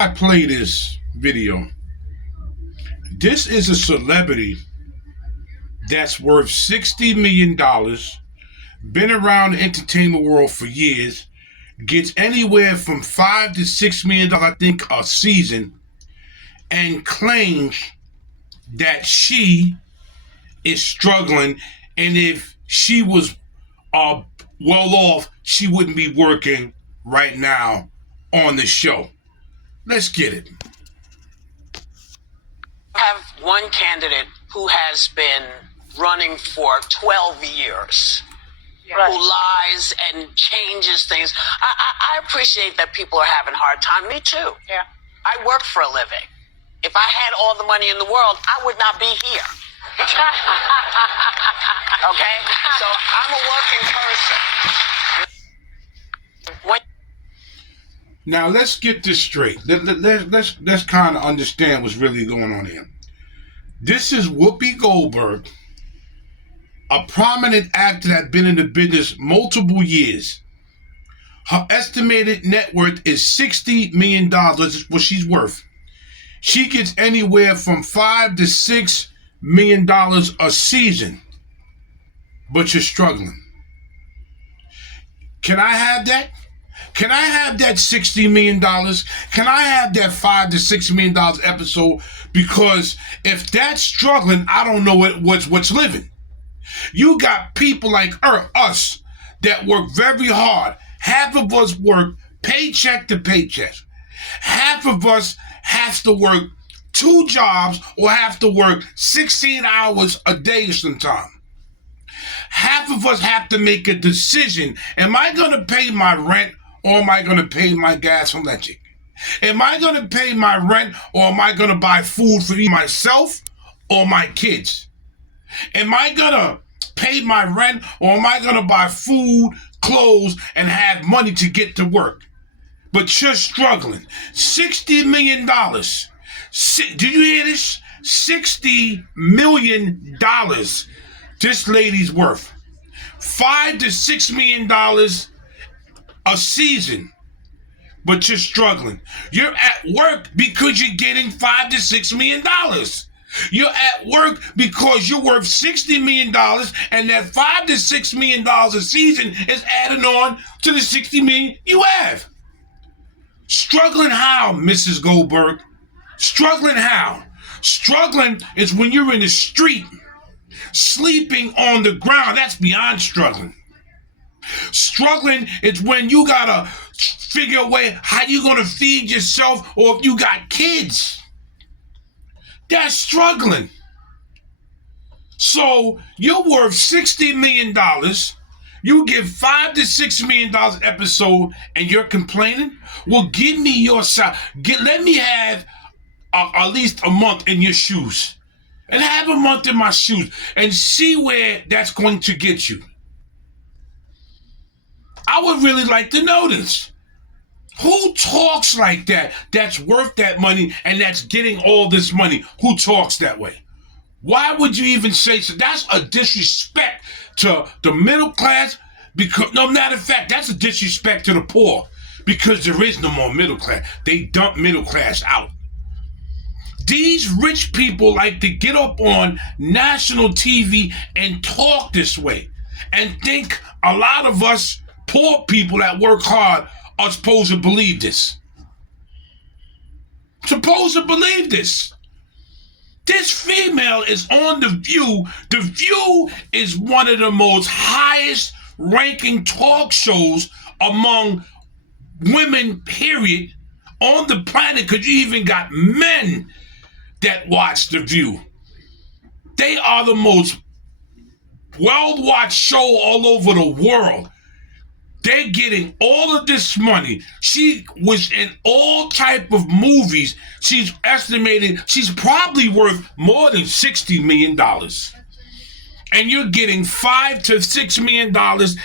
I play this video. This is a celebrity that's worth $60 million, been around the entertainment world for years, gets anywhere from $5 to $6 million, I think, a season, and claims that she is struggling, and if she was well off, she wouldn't be working right now on the show. Let's get it. I have one candidate who has been running for 12 years, who lies and changes things. I appreciate that people are having a hard time. Me too. Yeah. I work for a living. If I had all the money in the world, I would not be here. Okay? So I'm a working person. Now let's get this straight. Let's kind of understand what's really going on here. This is Whoopi Goldberg, a prominent actor that's been in the business multiple years. Her estimated net worth is $60 million. That's what she's worth. She gets anywhere from $5 to $6 million a season, but you're struggling. Can I have that? Can I have that $60 million? Can I have that $5 to $6 million episode? Because if that's struggling, I don't know what's living. You got people like us that work very hard. Half of us work paycheck to paycheck. Half of us has to work 2 jobs or have to work 16 hours a day sometimes. Half of us have to make a decision. Am I going to pay my rent or am I going to pay my gas and electric? Am I going to pay my rent or am I going to buy food for myself or my kids? Am I going to pay my rent or am I going to buy food, clothes, and have money to get to work? But you're struggling. $60 million. Did you hear this? $60 million this lady's worth. $5 to $6 million a season. But you're struggling. You're at work because you're getting $5 to $6 million. You're at work because you're worth $60 million, and that $5 to $6 million a season is added on to the $60 million you have. Struggling how, Mrs. Goldberg? Struggling how? Struggling is when you're in the street, sleeping on the ground. That's beyond struggling. Struggling is when you gotta figure a way how you gonna feed yourself or if you got kids. That's struggling. So you're worth $60 million. You give $5 to $6 million episode and you're complaining? Well, give me your side. Let me have at least a month in your shoes. And have a month in my shoes and see where that's going to get you. I would really like to know this. Who talks like that, that's worth that money and that's getting all this money? Who talks that way? Why would you even say so? That's a disrespect to the middle class. Because, no matter of fact, that's a disrespect to the poor. Because there is no more middle class. They dump middle class out. These rich people like to get up on national TV and talk this way. And think a lot of us poor people that work hard are supposed to believe this. Supposed to believe this. This female is on The View. The View is one of the most highest ranking talk shows among women, period, on the planet, because you even got men that watch The View. They are the most well-watched show all over the world. They're getting all of this money. She was in all type of movies. She's estimated she's probably worth more than $60 million. And you're getting $5 to $6 million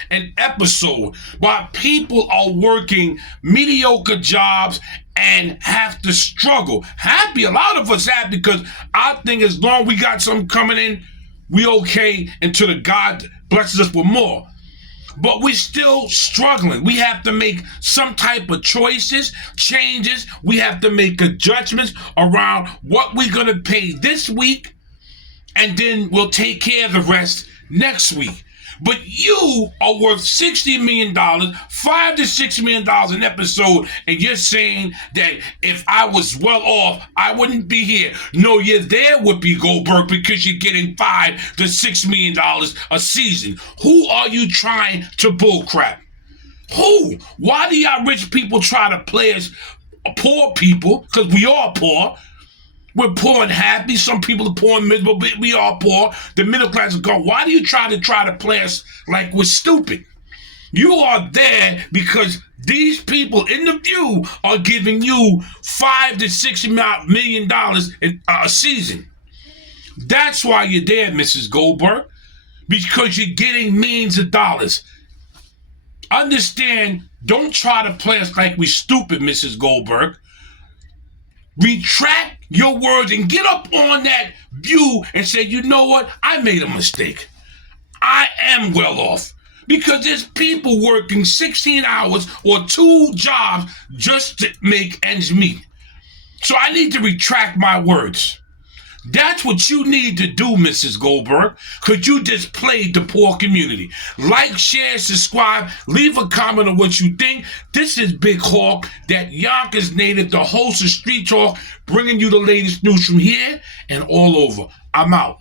an episode while people are working mediocre jobs and have to struggle. Happy, a lot of us happy because I think as long as we got something coming in, we okay until the God blesses us with more. but we're still struggling. We have to make some type of choices, changes. We have to make adjustments around what we're going to pay this week, and then we'll take care of the rest next week. But you are worth $60 million, $5 to $6 million an episode, and you're saying that if I was well off, I wouldn't be here. No, you're there, Whoopi Goldberg, because you're getting $5 to $6 million a season. Who are you trying to bullcrap? Who? Why do y'all rich people try to play us poor people? Because we are poor. We're poor and happy. Some people are poor and miserable, but we are poor. The middle class is gone. Why do you try to play us like we're stupid? You are there because these people in the View are giving you $5 to $6 million a season. That's why you're there, Mrs. Goldberg, because you're getting millions of dollars. Understand, don't try to play us like we're stupid, Mrs. Goldberg. Retract your words and get up on that View and say, you know what? I made a mistake. I am well off. Because there's people working 16 hours or 2 jobs just to make ends meet. So I need to retract my words. That's what you need to do, Mrs. Goldberg, because you just played the poor community. Like, share, subscribe, leave a comment on what you think. This is Big Hawk, that Yonkers native, the host of Street Talk, bringing you the latest news from here and all over. I'm out.